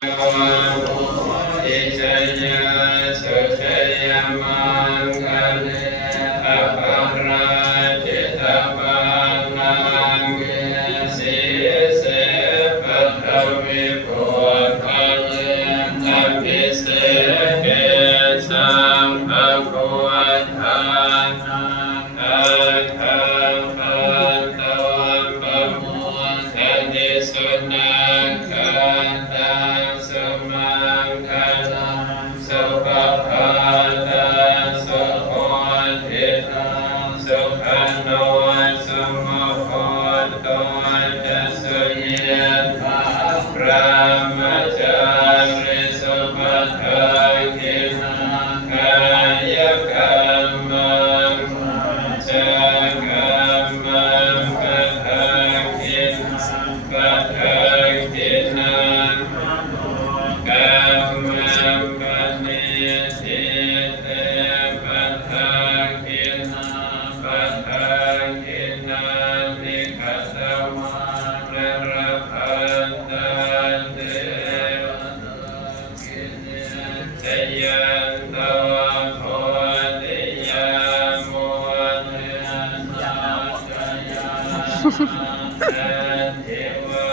อิชยาสุชยมังคะเลอภราจิตปันนังเกสีเสปัทวิปุตตะเยอภิเสเกสังภะคะวะทานังอะหังปัตตวันปะโมทันติสุนังคะตังสุมังคลังสุปภาตังสุโหติตังสุขันโนสุโมโหตุจัสสุเยธาพระมจาริสุปัฏฐาคินังกายกรรมังวาจากรรมังปัฏฐาคินังกัมมังปณิทิเตปัฏฐาคินังปัฏฐาคินังนิคัตมังนรพันตันเตกิเนชยันตวะโพธิยามโมเนยัญชยาเทวา